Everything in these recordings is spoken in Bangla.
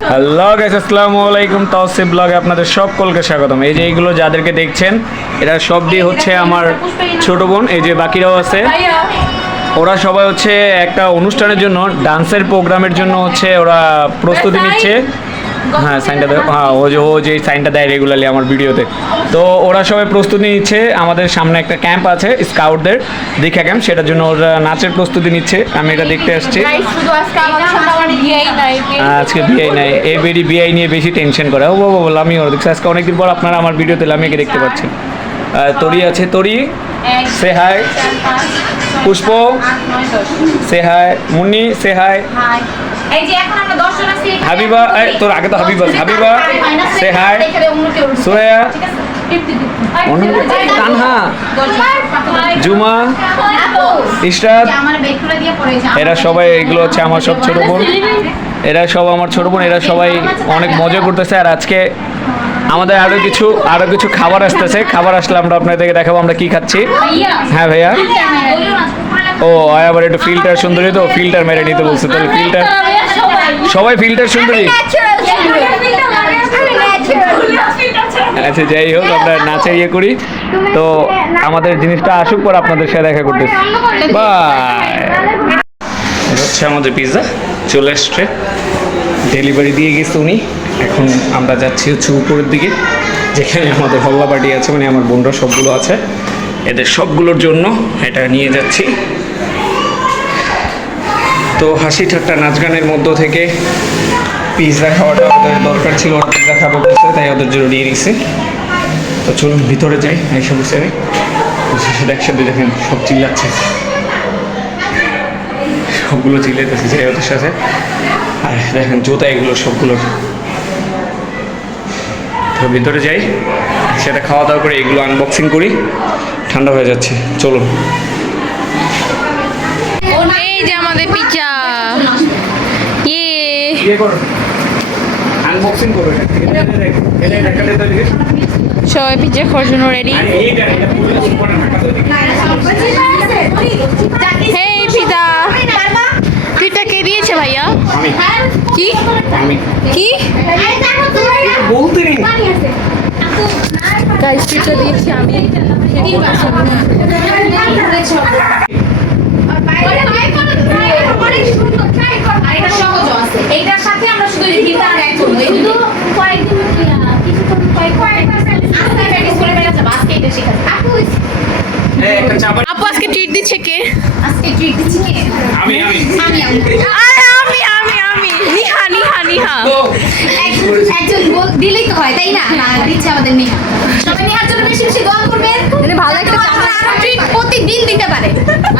হ্যালো গাইস, আসসালামু আলাইকুম। তাওসিফ ব্লগে আপনাদের সকলকে স্বাগতম। এই যে এইগুলো যাদেরকে দেখছেন এরা সব দিয়ে হচ্ছে আমার ছোট বোন, এই যে বাকিরাও আছে। ওরা সবাই হচ্ছে একটা অনুষ্ঠানের জন্য, ডান্সের প্রোগ্রামের জন্য হচ্ছে ওরা প্রস্তুতি নিচ্ছে। হ্যাঁ, সাইনটা দেয়। হ্যাঁ, ও যে সাইনটা দেয় রেগুলারলি আমার ভিডিওতে। তো ওরা সবাই প্রস্তুতি নিচ্ছে। আমাদের সামনে একটা ক্যাম্প আছে স্কাউটদের দীক্ষা ক্যাম্প, সেটার জন্য ওরা নাচের প্রস্তুতি নিচ্ছে। আমি এটা দেখতে আসছি। আজকে বিআই নাই, এই বেরি বিআই নিয়ে বেশি টেনশন করে। ও বাবা বল, আমি ওরা দেখছি আজকে অনেকদিন পর আপনারা আমার ভিডিওতে লামিকে দেখতে পাচ্ছেন। তরি আছে, তরি সে হাই। পুষ্প সে হাই। মুন্নি সে হাই। হাবিবা, তোর আগে তো হাবিবা। হাবিবা সে হাই। সোহেয়া, তানহা, জুমা, ইশরাত, এরা সবাই, এগুলো হচ্ছে আমার সব ছোট বোন। এরা সব আমার ছোট বোন। এরা সবাই অনেক মজা করতেছে। আর আজকে আমাদের আরো কিছু খাবার আসতেছে। খাবার আসলে আমরা আপনাদেরকে দেখাবো আমরা কি খাচ্ছি। হ্যাঁ ভাইয়া, ও আবার একটু ফিল্টার সুন্দরী, তো ফিল্টার মেরে নিতে বলছে। তাহলে ফিল্টার, সবাই ফিল্টার সুন্দরী। আচ্ছা, যাই হোক, আমরা নাচে ইয়ে করি। তো আমাদের জিনিসটা আসুক পর আপনাদের সাথে দেখা করতেছি। বাই। হচ্ছে আমাদের পিৎজা চলে আসছে, ডেলিভারি দিয়ে গেছে উনি। এখন আমরা যাচ্ছি হচ্ছে উপরের দিকে, যেখানে আমাদের হল্লা পার্টি আছে, মানে আমার বোনরা সবগুলো আছে। এদের সবগুলোর জন্য এটা নিয়ে যাচ্ছি। তো হাসি ঠাট্টা নাচ গানের মধ্য থেকে পিৎজা খাওয়াটা ওদের দরকার ছিল। ওরা পিৎজা খাবো বলছে, তাই ওদের জন্য নিয়ে নিচ্ছে। তো চলুন ভিতরে যাই। এইসব সেরে একসাথে দেখেন সব চিল্লাচ্ছে, সবগুলো চিল্লাইতেছে যাই ওদের সাথে। আর দেখেন জুতা, এগুলো সবগুলোর। তো ভিতরে যাই, সেটা খাওয়া দাওয়া করে এগুলো আনবক্সিং করি। ঠান্ডা হয়ে যাচ্ছে, চলুন। এই যে আমাদের পিৎজা, আনবক্সিং করো। সবাই পিৎজা খাওয়ার জন্য রেডি। হেই পিৎজা, পিৎজা কে দিয়েছে ভাইয়া? কি কি বলতে নেই। গাইস, পিৎজা দিয়েছি আমি। এইটার সাথে আমরা শুধু হিটা অ্যাড করব। শুধু কয়েকদিন কিছুক্ষণ আজকে প্র্যাকটিস করে বেড়াচ্ছে, আজকে এটা শেখাচ্ছে। আপু আজকে ট্রিট দিচ্ছে কে? আজকে ট্রিট দিচ্ছি কে? আমি নিহা নিহা নিহা। একজন দিলেই তো হয়, তাই না? না, দিচ্ছে আমাদের নিহা। সবাই নিহার জন্য বেশি বেশি দোয়া করবেন। ভালো একটা জামা ট্রিট প্রতিদিন দিতে পারে।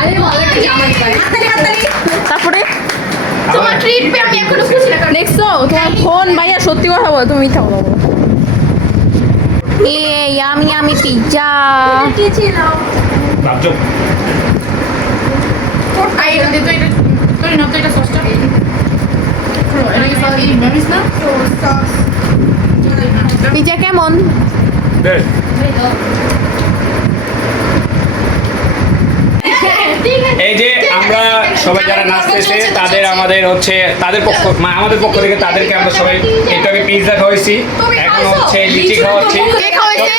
আরে ভালো একটা জামা পারে। হাততালি। তারপরে তোমার ট্রিট পে আমি এখনো খুশি না। দেখছো তোমার ফোন ভাইয়া সত্যি কথা বলো, তুমি মিথ্যা কথা বলো। আমি পিৎজা। কি ছিল? তোর আইডা দে তো, এটা তোর না, তো এটা সসটা। এটা কি সরি মেরিস না? তো সস। পিৎজা কেমন? এই যে আমরা সবাই যারা নাচতেছে তাদের আমাদের হচ্ছে আমাদের পক্ষ থেকে তাদেরকে আমরা সবাই এটাকে পিৎজা খাওয়াইছি। এখন হচ্ছে লিচি খাওয়াচ্ছি। কে খাওয়াইছে?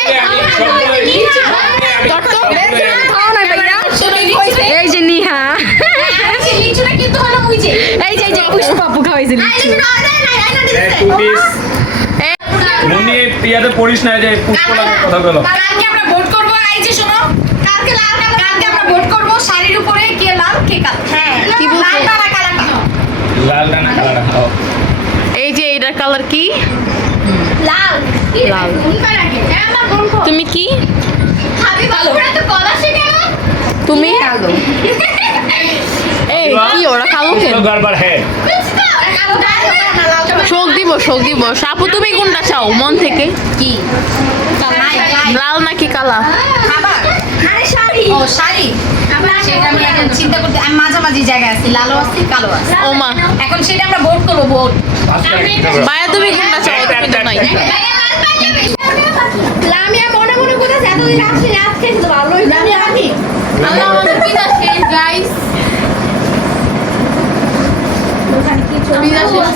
এই যে নিহা, লিচুটা কিন্তু হলো ওই যে। এই যে পুষ্প আপু খাওয়াইছে লিচু। মুন্নি পিয়াতে পড়িস না, যে পুষ্প লাগে কথা বলো। কালকে আমরা ভোট করব। এই যে শোনো, কালকে আমরা ভোট করব শাড়ির উপরে কে লাল কে কালো। হ্যাঁ, কি বলছো? লালটা না কালারটা? লালটা না কালারটা খাও। এই যে এটার কালার কি? লাল। লাল। আমরা ভোট করব। তুমি কি? ভাবি বাবুরা তো কলা শিখে না। তুমি এই কি ওরা কালো কেন? গড়বড় হ্যাঁ। শোক দিব। আপু তুমি কোনটা চাও মন থেকে? কি? লাল নাকি কালা? খাবার। আরে শাড়ি। ও শাড়ি। সেটা আমি এখন চিন্তা করতে, আমি মাঝামাঝি জায়গায় আছি, লালও আছি কালো আছি। ও মা, এখন সেটা আমরা ভোট করবো। ভোট। ভাইয়া তুমি কোনটা চাও? তুমি তো নাই। লামিয়া মনে মনে কোথায় এতদিন আসছি, আজকে তো ভালোই। লামিয়া কি? আল্লাহ আমাদের পিৎজা শেষ গাইস। ওখানে কি চলছে? পিৎজা শেষ।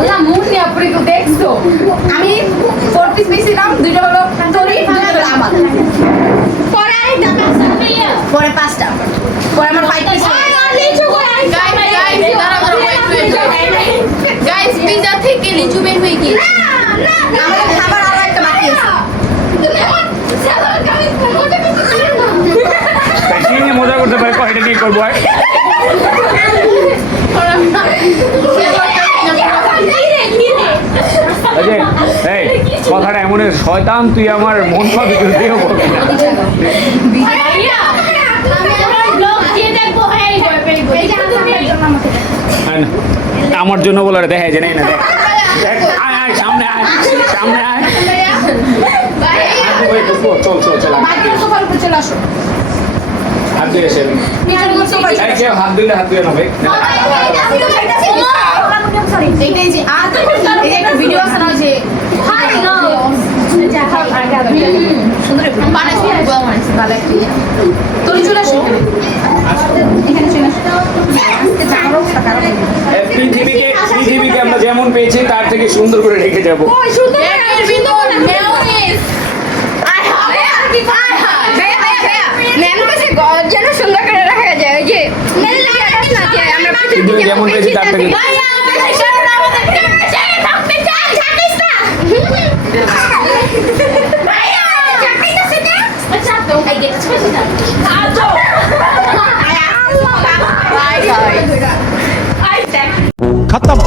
আল্লাহ মুন্নি আপনি তো দেখছো আমি 4 পিস পেয়েছিলাম, দুইটা হলো তরি, দুইটা হলো আমার। পরে আরেকটা পরে 5টা, পরে আমার 5 পিস গাইস পিজা থেকে লিচু বের হয়ে গিয়েছে। আমাদের খাবার আরো একটা বাকি আছে। কি নিয়ে মজা করতে পারে, এটা নিয়ে করবো আর এই যে, এই কথাটা এমন শয়তান, তুই আমার মন পাবি দিও বলবি না। হ্যাঁ, আমার জন্য বলে দেখাই যে নেই না, দেখ দেখ, আয় আয় সামনে আয়, সামনে আয়, চল চল চল, বাকির সোফার উপর চলে আসো। হাত দিয়ে এসে নিচের সোফায় চলে এই কেউ হাত দিলে হাত দিয়ে নেবে। এইটাই যে এই যে একটা ভিডিও আছে না যে সুন্দর বানাইছি, ভালো একটা ইয়ে। তোরে চলে আসো এখানে চলে আসো। আজকে জানার অবস্থা খারাপ হয়ে গেছে। পৃথিবীকে আমরা যেমন পেয়েছি তার থেকে সুন্দর করে রেখে যাবো। এর ভিতরে মেয়োনিজ। আয় হায় কি ভাই হায়। যেন সুন্দর করে রাখা যায় ওই যে না যে আমরা পৃথিবী যেমন পেয়েছি তার থেকে ভাইয়া আমাদের সামনে আমাদের চাই থাকতে চাই থাকিস না। ভাইয়া থাকিস না সেটা। আচ্ছা তো এই দেখছ সেটা। আজো। Bye bye. আই দেখ। खत्म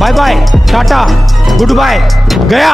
bye bye tata goodbye गया।